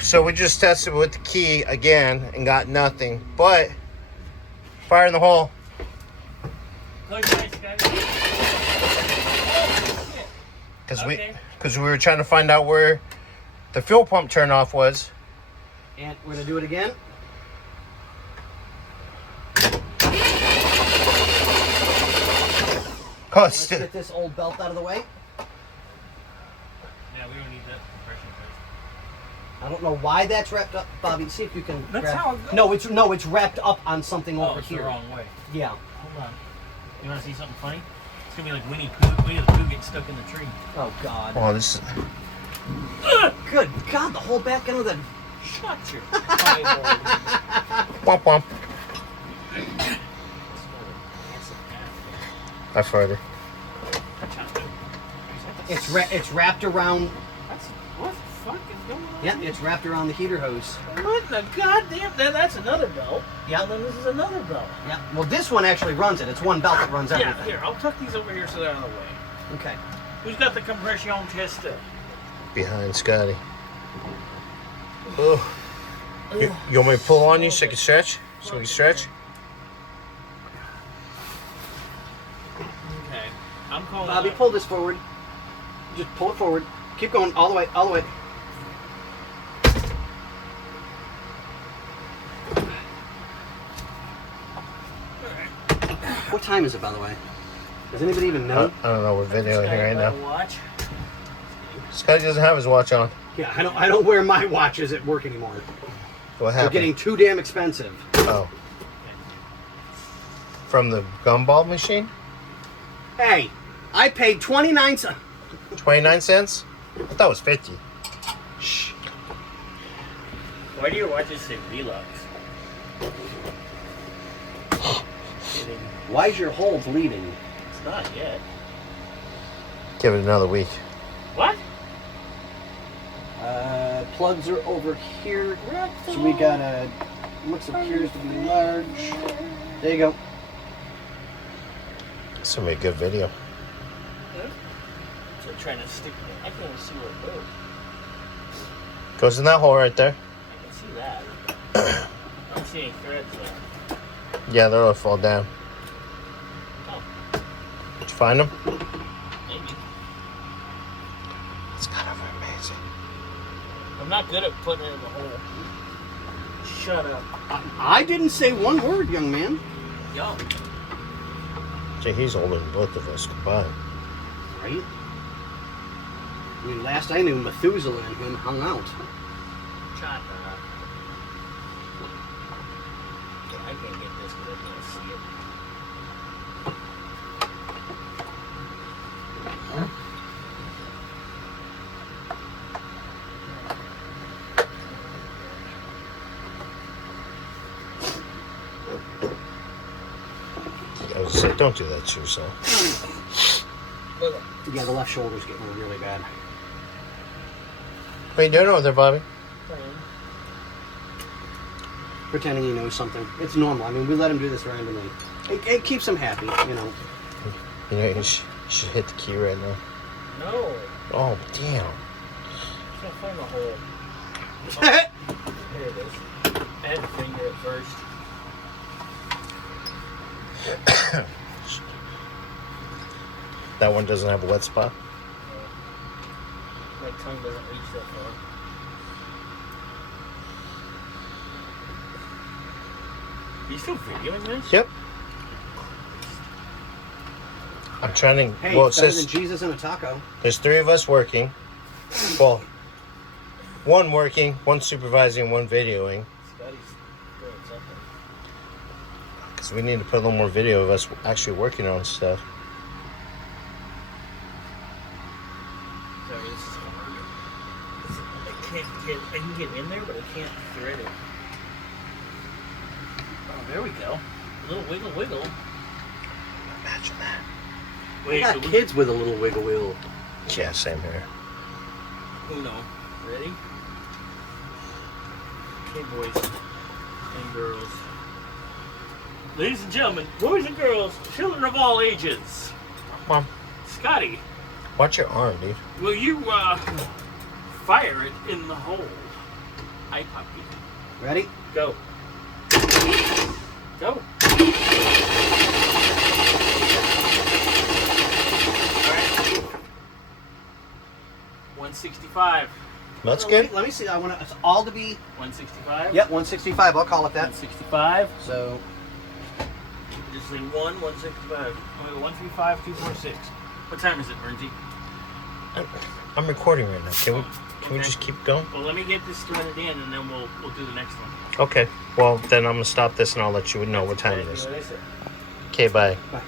So we just tested with the key again and got nothing. But fire in the hole. Because we were trying to find out where the fuel pump turn off was. And we're gonna do it again. Let's get this old belt out of the way. Yeah, we don't need that compression plate. I don't know why that's wrapped up, Bobby. See if you can. That's how it goes. No, it's wrapped up on something over it's here. the wrong way. Yeah. Hold on. You want to see something funny? It's gonna be like Winnie the Pooh getting stuck in the tree. Oh God. Oh, this is. Good God, the whole back end of the. Shut your eyeballs. Womp womp. By further. It's wrapped around. What the fuck is going on? Yeah, it's wrapped around the heater hose. What the goddamn? That's another belt. Yeah. And then this is another belt. Yeah. Well, this one actually runs it. It's one belt that runs everything. Yeah. Here, I'll tuck these over here so they're out of the way. Okay. Who's got the compression tester? Behind Scotty. Oh. You want me to pull on you so you can stretch? So we can stretch? Okay. I'm calling. Bobby, pull this forward. Just pull it forward. Keep going all the way, all the way. What time is it, by the way? Does anybody even know? I don't know. We're videoing here right now. Watch. Scotty doesn't have his watch on. Yeah, I don't wear my watches at work anymore. What They're happened? getting too damn expensive. Oh. From the gumball machine? Hey, I paid 29 cents. 29 cents? I thought it was 50. Shh. Why do your watches say Velux? Kidding. Why is your hole bleeding? It's not yet. Give it another week. What? Plugs are over here. So we got a, looks appears to be large. There you go. This will be a good video. So trying to stick. I can't even see where it goes. Goes in that hole right there. I can see that. I don't see any threads there. Yeah, they'll fall down. Oh, Did you find them? maybe. It's kind of amazing. I'm not good at putting it in the hole. Shut up. I didn't say one word, young man. Yo. Gee, he's older than both of us combined. Right? I mean, last I knew, Methuselah and him hung out. Shut up. I can't get this because I can't see it. I was say, don't do that to yourself. Yeah, the left shoulder's getting really bad. What are you doing over there, Bobby? Pretending he knows something. It's normal. I mean, we let him do this randomly. It keeps him happy, you know. You know, you should hit the key right now. No. Oh, damn. I can't find the hole. Here it is. I had to finger it first. That one doesn't have a wet spot? My tongue doesn't reach that far. Are you still videoing this? Yep. I'm trying to... Hey, well, it it's better says than Jesus and a taco. there's 3 of us working. Well, 1 working, 1 supervising, 1 videoing. Scotty's doing something. Because we need to put a little more video of us actually working on stuff. Sorry, this is hard. I can get in there, but I can't thread it. Oh, there we go. A little wiggle wiggle. Imagine that. Wait, I got kids with a little wiggle wiggle. Yeah, same here. Uno. Ready? Okay, boys and girls. Ladies and gentlemen, boys and girls, children of all ages. Mom, Scotty, watch your arm, dude. will you fire it in the hole? Hi, puppy. Ready? Go. Go. Alright. 165. That's good. Let me see. I want it's all to be. 165? Yep, 165. I'll call it that. 165. So, Just say 165. 135, 246. What time is it, Bernsey? I'm recording right now. Can we just keep going? Well, let me get this threaded in, and then we'll do the next one. Okay. Well, then I'm gonna stop this and I'll let you know what time it is. Exactly what I said. Okay, bye. bye.